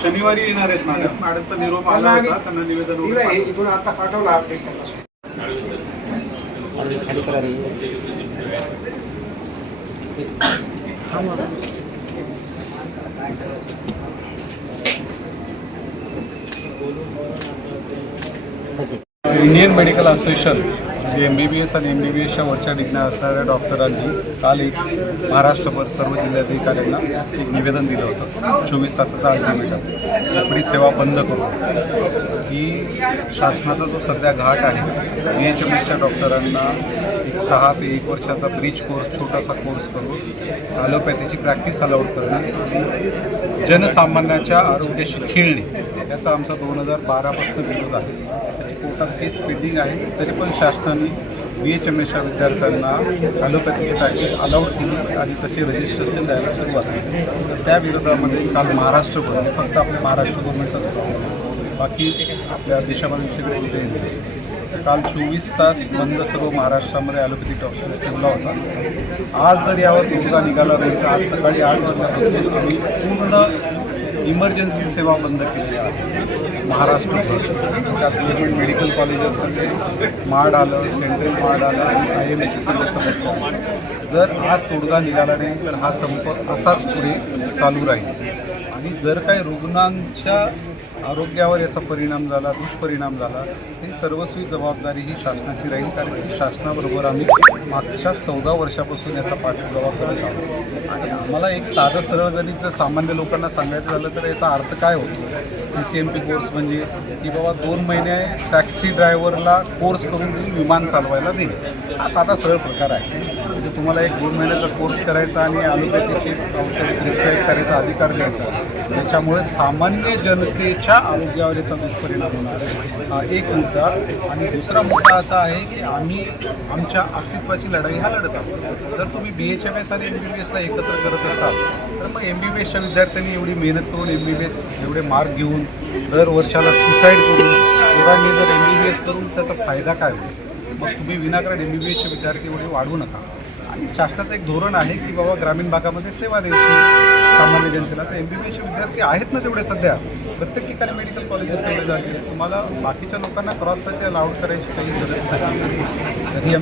शनिवारी येणार आहेत मॅडमचा निरोप आला होता, त्यांना निवेदन इथून आता पाठवला इंडियन मेडिकल असोसिएशन जे MBBS आणि MBBSच्या वरच्या डिग्री असणाऱ्या डॉक्टरांनी काल एक महाराष्ट्रभर सर्व जिल्हाधिकाऱ्यांना एक निवेदन दिलं होतं 24 तासाचा अल्टिमेटम आपली सेवा बंद करून की शासनाचा जो सध्या घाट आहे BHMSच्या डॉक्टरांना एक 6 ते 1 वर्षाचा ब्रिज कोर्स छोटासा कोर्स करून ॲलोपॅथीची प्रॅक्टिस अलाउड करणं जनसामान्याच्या आरोग्याशी खेळणे याचा आमचा 2012पासून विरोध आहे. कोर्टात केस पेंडिंग आहे तरी पण शासनाने BHMSच्या विद्यार्थ्यांना ॲलोपॅथीची प्रॅक्टिस अलाउड केली आणि तसे रजिस्ट्रेशन द्यायला सुरुवात केली. तर त्या विरोधामध्ये काल महाराष्ट्रभर फक्त आपल्या महाराष्ट्र गव्हर्नमेंटचाच होता, बाकी आपल्या देशामध्ये दुसरीकडे कुठेही काल 24 तास बंद सर्व महाराष्ट्रामध्ये ॲलोपॅथिक डॉक्टर ठेवला होता. आज जर यावर तोडगा निघाला नाही तर आज सकाळी 8 वाजल्यापासून आम्ही पूर्ण इमर्जन्सी सेवा बंद केलेली आहे महाराष्ट्रभर. त्यात गव्हर्नमेंट मेडिकल कॉलेज असतं, माड आलं, सेंट्रल माड आलं आणि IMS सर्व समस्या. जर आज तोडगा निघाला नाही तर हा संप असाच पुढे चालू राहील आणि जर काही रुग्णांच्या आरोग्यावर याचा परिणाम झाला, दुष्परिणाम झाला, ही सर्वस्वी जबाबदारी ही शासनाची राहील. कारण की शासनाबरोबर आम्ही मागच्या 14 वर्षापासून याचा पाठपुरावा करत आहोत आणि आम्हाला एक साधं सरळ गणित जर सामान्य लोकांना सांगायचं झालं तर याचा अर्थ काय होतो. CCMP कोर्स म्हणजे की बाबा 2 महिने टॅक्सी ड्रायव्हरला कोर्स करून देऊन विमान चालवायला देईल, हा साधा सरळ प्रकार आहे. म्हणजे तुम्हाला एक 2 महिन्याचा कोर्स करायचा आणि ॲलोपॅथीचे औषध प्रिस्क्राईब करायचा अधिकार द्यायचा, त्याच्यामुळे सामान्य जनतेच्या आरोग्यावर याचा दुष्परिणाम होणार आहे. हा एक मुद्दा. आणि दुसरा मुद्दा असा आहे की आम्ही आमच्या अस्तित्वाची लढाई हा लढत आहोत. जर तुम्ही BHMS आणि MBBSला एकत्र करत असाल तर मग MBBSच्या विद्यार्थ्यांनी एवढी मेहनत करून MBBS एवढे मार्क घेऊन दर वर्षाला सुसाईड करून पोरांनी जर MBBS करून त्याचा फायदा काय होईल. मग तुम्ही विनाकारण MBBSचे विद्यार्थी एवढे वाढवू नका. आणि शासनाचं एक धोरण आहे की बाबा ग्रामीण भागामध्ये सेवा द्यायची सामान्य जनतेला. तर MBBSचे विद्यार्थी आहेत ना तेवढे सध्या प्रत्येक ठिकाणी मेडिकल कॉलेजेस एवढे झाले. तुम्हाला बाकीच्या लोकांना क्रॉस कल्चर अलाउड करायची काही गरज नाही. तरी